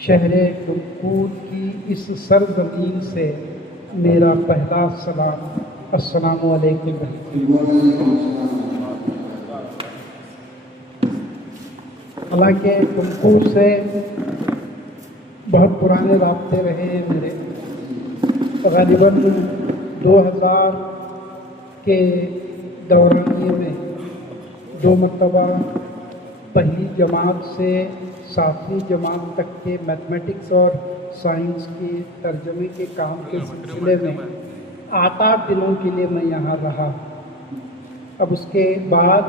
शहरे तुमकूर की इस सरजमीन से मेरा पहला सलाम अस्सलामु अलैकुम। हालांकि तुमकूर से बहुत पुराने राब्ते रहे हैं मेरे। ग़ालिबन 2000 के दौरानिए में 2 मरतबा पहली जमात से 7वीं जमात तक के मैथमेटिक्स और साइंस के तर्जमे के काम के सिलसिले में 8-8 दिनों के लिए मैं यहाँ रहा। अब उसके बाद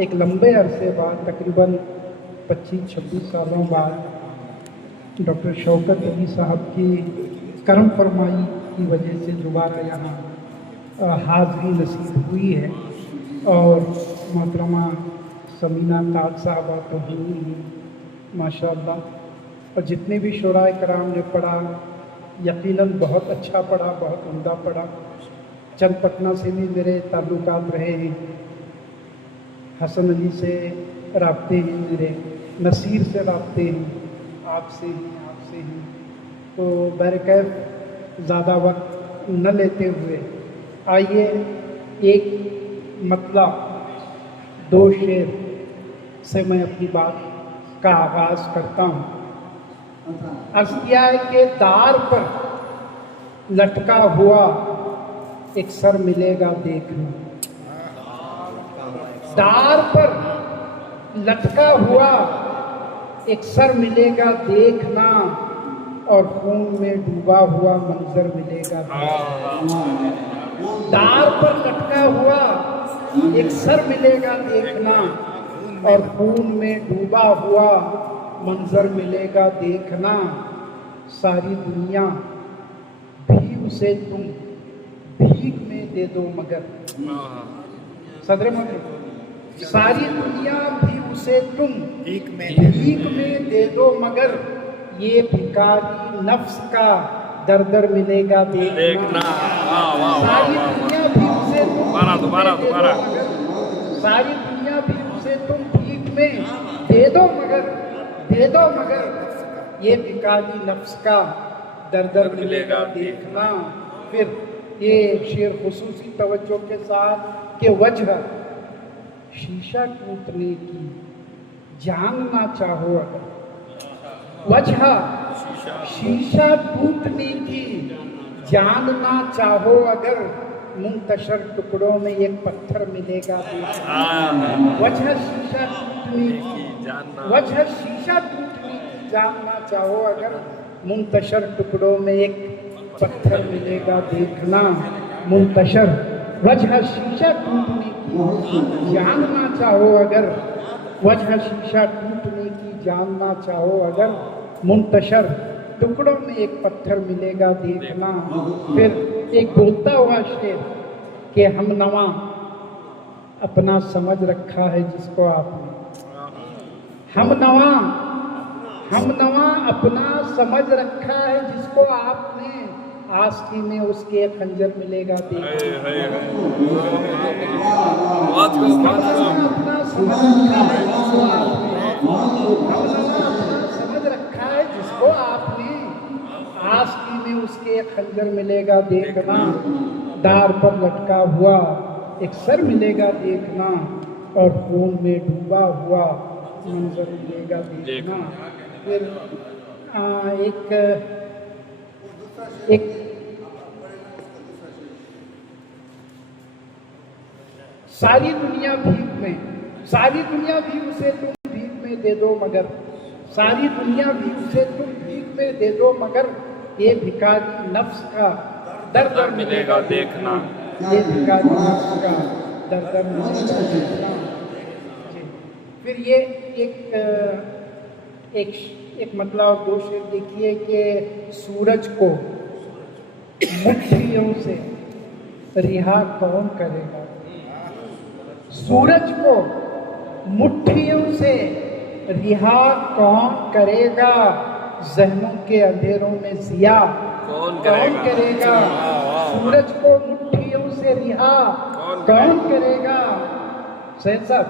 एक लंबे अरसे बाद तकरीबन 25-26 सालों बाद डॉक्टर शौकत अली साहब की करम फरमाई की वजह से दोबारा यहाँ हाज़री नसीब हुई है और मोहतरमा समीना ताज साहबा तो हुई ही माशाअल्लाह। और जितने भी शुराए कराम ने पढ़ा यकीनन बहुत अच्छा पढ़ा, बहुत उम्दा पढ़ा। चंद पटना से भी मेरे ताल्लुकात रहे हैं, हसन अली से राब्ते हैं मेरे, नसीर से राब्ते हैं, आपसे हैं। तो बरकैफ ज़्यादा वक्त न लेते हुए आइए एक मतलब 2 शेर से मैं अपनी बात का आगाज़ करता हूँ। अर्ज़ किया है कि दार पर लटका हुआ एक सर मिलेगा देखना। दार पर लटका हुआ एक सर मिलेगा देखना और खून में डूबा हुआ मंजर मिलेगा देखना। दार पर लटका हुआ एक सर मिलेगा देखना और खून में डूबा हुआ मंजर मिलेगा देखना। सारी दुनिया भी उसे तुम भीख में दे दो मगर सदर मगर सारी दुनिया भी उसे तुम भीख में दे दो मगर ये भिखारी नफ्स का दर दर मिलेगा देखना। सारी दुनिया भी उसे तुम दोबारा सारी दुनिया भी उसे तुम भीख में दे दो मगर ये भिखारी नफ्स का दर दर मिलेगा देखना। फिर ये शेर खुसूसी तवज्जो के साथ कि वजह शीशा टूटने की जानना चाहो अगर वजह शीशा टूटने की जानना चाहो अगर मुंतशर टुकड़ों में एक पत्थर मिलेगा वजह शीशा टूटने की जानना चाहो अगर मुंतशर टुकड़ों में एक पत्थर मिलेगा देखना। मुंतशर वजह शीशा टूटने की जानना चाहो अगर वजह शीशा टूटने की जानना चाहो अगर मुंतशर टुकड़ों में एक पत्थर मिलेगा देखना। फिर एक बोलता हुआ शेर कि हम नवा अपना समझ रखा है जिसको आपने हम नवा अपना समझ रखा है जिसको आपने आस्ती में उसके खंजर मिलेगा देखना। अपना समझ रखा है जिसको आपने आस्ती में उसके खंजर मिलेगा देखना। दार पर लटका हुआ एक सर मिलेगा देखना और खून में डूबा हुआ मंजर मिलेगा देखना। फिर एक सारी दुनिया भी उसे तुम भीख में दे दो मगर सारी दुनिया भी उसे तुम भीख में दे दो मगर ये भिखारी नफ्स का दर दर मिलेगा देखना। ये भिखारी नफ्स का दर दर मिलेगा देखना। फिर ये एक मतलब 2 शेर देखिए कि सूरज को मुट्ठियों से रिहा कौन करेगा। सूरज को मुट्ठियों से रिहा कौन करेगा। ज़हनों के अंधेरों में ज़िया कौन करेगा। सूरज को मुट्ठियों से रिहा कौन करेगा। सैयद साहब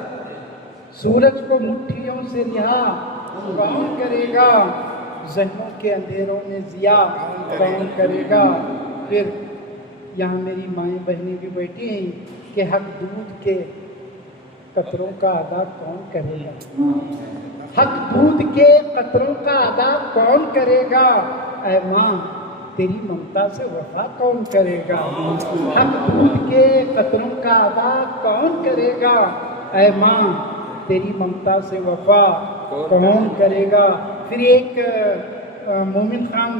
सूरज को मुट्ठियों से रिहा कौन करेगा। ज़हनों के अंधेरों में ज़िया कौन करेगा। फिर यहाँ मेरी माएँ बहनें भी बैठी हैं कि हक दूध के कतरों का अदा कौन करेगा। हक दूध के कतरों का अदा कौन करेगा। ऐ माँ तेरी ममता से वफा कौन करेगा। हक दूध के कतरों का अदा कौन करेगा। ऐ माँ तेरी ममता से वफा कौन करेगा। फिर एक मोमिन खान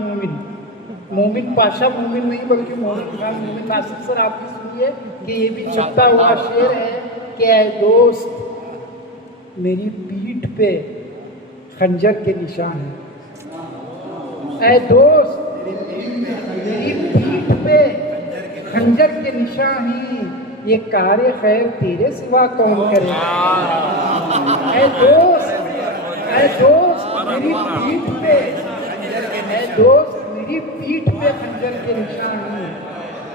मोमिन पाशा मोमिन नहीं बल्कि मोमिन खान मोमिन नासिर सर आप भी सुनिए कि ये भी छपता हुआ शेर है कि ऐ दोस्त मेरी पीठ पे खंजर के निशान है। ऐ दोस्त मेरी पीठ पे खंजर के निशान हैं, ये कार्य खैर तेरे सिवा कौन करेगा। ऐ दोस्त मेरी पीठ पे, ऐ दोस्त मेरी पीठ पे खंजर के निशान हैं।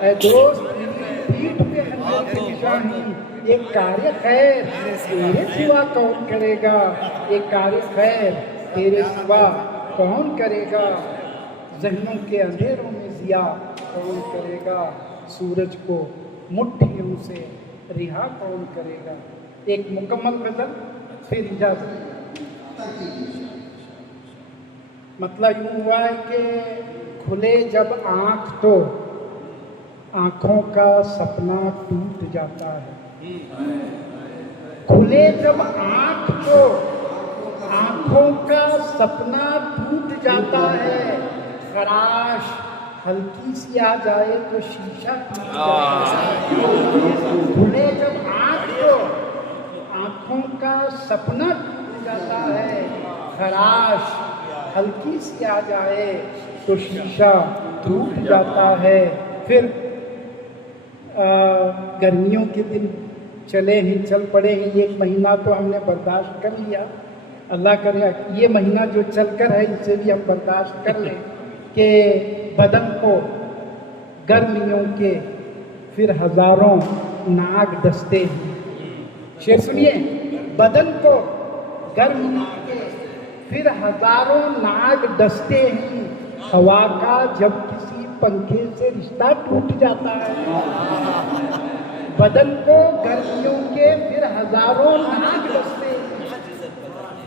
ऐ दोस्त मेरी पीठ पे खंजर के निशान हैं, ये कार्य खैर तेरे सिवा कौन करेगा। ये कार्य खैर तेरे सिवा कौन करेगा। ज़हनों के अंधेरों में ज़िया कौन करेगा। सूरज को मुट्ठियों से रिहा कौन करेगा। एक मुकम्मल गज़ल फिर इजाज़त। मतलब यूँ हुआ है कि खुले जब आँख तो आँखों का सपना टूट जाता है। खुले जब आँख तो आँखों का सपना टूट जाता है। खराश हल्की सी आ जाए तो शीशा टूट जाता है। खुले जब आँख तो आँखों का सपना टूट जाता है। खराश हल्की सी आ जाए तो शीशा टूट जाता है। फिर गर्मियों के दिन चले हैं, चल पड़े हैं। एक महीना तो हमने बर्दाश्त कर लिया। अल्लाह करे ये महीना जो चलकर है इसे भी हम बर्दाश्त कर लें कि बदन को गर्मियों के फिर हजारों नाग डसते हैं। शेर सुनिए, बदन को गर्मियों के फिर हजारों नाग डसते हैं। हवा का जब किसी पंखे से रिश्ता टूट जाता है। बदन को गर्मियों के फिर हजारों नाग डसते हैं।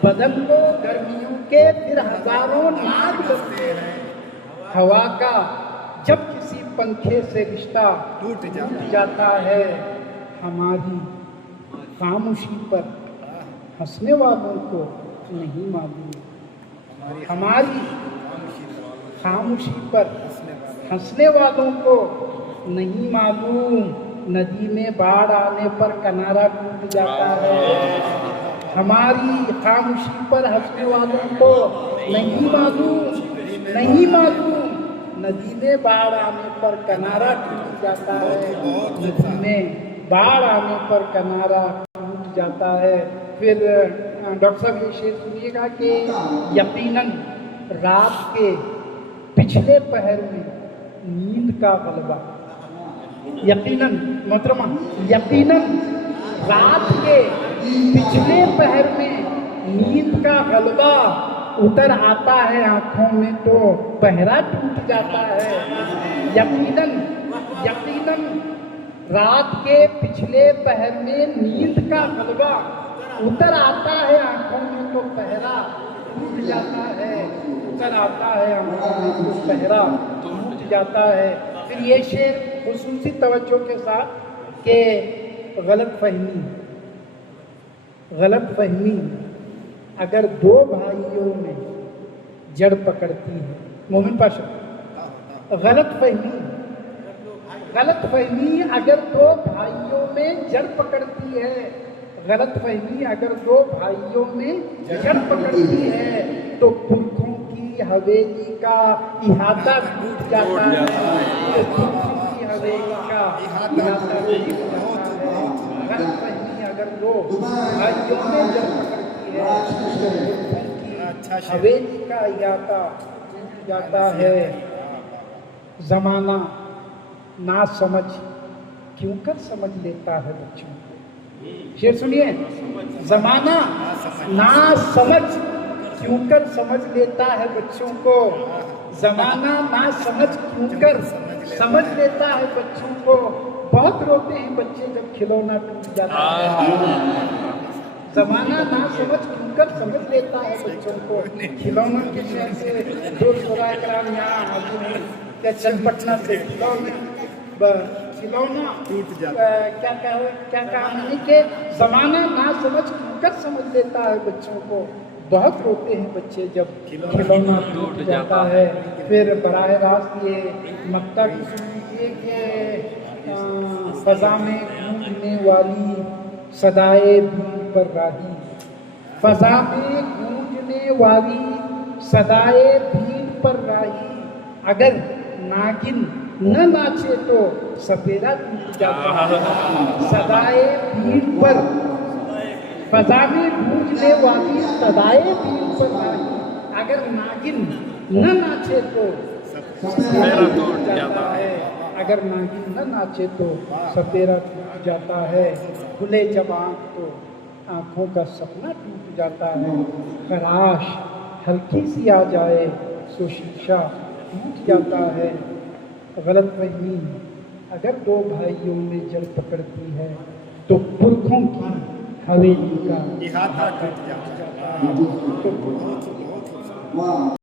बदन को गर्मियों के फिर हजारों नाग डसते हैं। हवा का जब किसी पंखे से रिश्ता टूट जाता है। हमारी खामोशी पर हंसने वालों को नहीं मालूम। हमारी खामोशी पर हंसने वालों को नहीं मालूम। नदी में बाढ़ आने पर किनारा टूट जाता है। हमारी खामोशी पर हंसने वालों को नहीं मालूम। नदी में बाढ़ आने पर किनारा टूट जाता है। नदी में बाढ़ आने पर किनारा टूट जाता है। फिर डॉक्टर साहब ये शेर सुनिएगा कि यकीनन रात के पिछले पहर में नींद का गलबा। यकीनन मोहतरमा, यकीनन रात के पिछले पहर में नींद का गलबा उतर आता है आँखों में तो पहरा टूट जाता है। यकीनन रात के पिछले पहर में नींद का गलबा उतर आता है आँखों में तो पहरा टूट जाता है। उतर आता है आँखों में तो पहरा टूट जाता है। फिर ये शेर खुसूसी तवज्जो के साथ कि गलत फहमी अगर दो भाइयों में जड़ पकड़ती है। मोमिन पाशा, गलत फहमी अगर दो भाइयों में जड़ पकड़ती है। गलत फहमी अगर दो भाइयों में जड़ पकड़ती है तो पुरखों की हवेली का इहाता टूट जाता है। पुरखों की हवेली का इहाता टूट जाता है। गलत फहमी अगर दो भाइयों में जड़ पकड़ती है तो पुरखों की हवेली का इहाता टूट जाता है। जमाना ना समझ क्यों कर समझ लेता है बच्चों को। शेर सुनिए, जमाना ना समझ क्यों कर समझ लेता है बच्चों को, जमाना ना समझ क्यों कर समझ लेता है बच्चों को। बहुत रोते हैं बच्चे जब खिलौना टूट जाता है। जमाना ना समझ क्यों कर समझ लेता है बच्चों को। खिलौना के शहर से दो सुराय कराम यहाँ हाजिर हैं, क्या चनपटना से खिलौना टूट जाता है। क्या कहा मैंने कि जमाना ना समझ क्यों कर समझ लेता है बच्चों को। बहुत रोते हैं बच्चे जब खिलौना टूट जाता है। फिर बराह रास्त ये मक्ता की सुन लीजिए कि फजा में गूंजने वाली सदाए भीड़ पर राही, फजा में गूंजने वाली सदाए भीड़ पर राही, अगर नागिन न नाचे तो सपेरा टूट जाता है। सदाए भीड़ पर, फजा में गूंजने वाली सदाए भीड़ पर राही, अगर नागिन न नाचे तो सपेरा टूट जाता है। अगर नागिन न नाचे तो सपेरा टूट जाता है। खुले जब आँख तो आँखों का सपना टूट जाता है। खराश हल्की सी आ जाए सो शीशा टूट जाता है। गलतफहमी अगर दो भाइयों में जड़ पकड़ती है तो पुरखों की हवेली का इहाता टूट जाता है।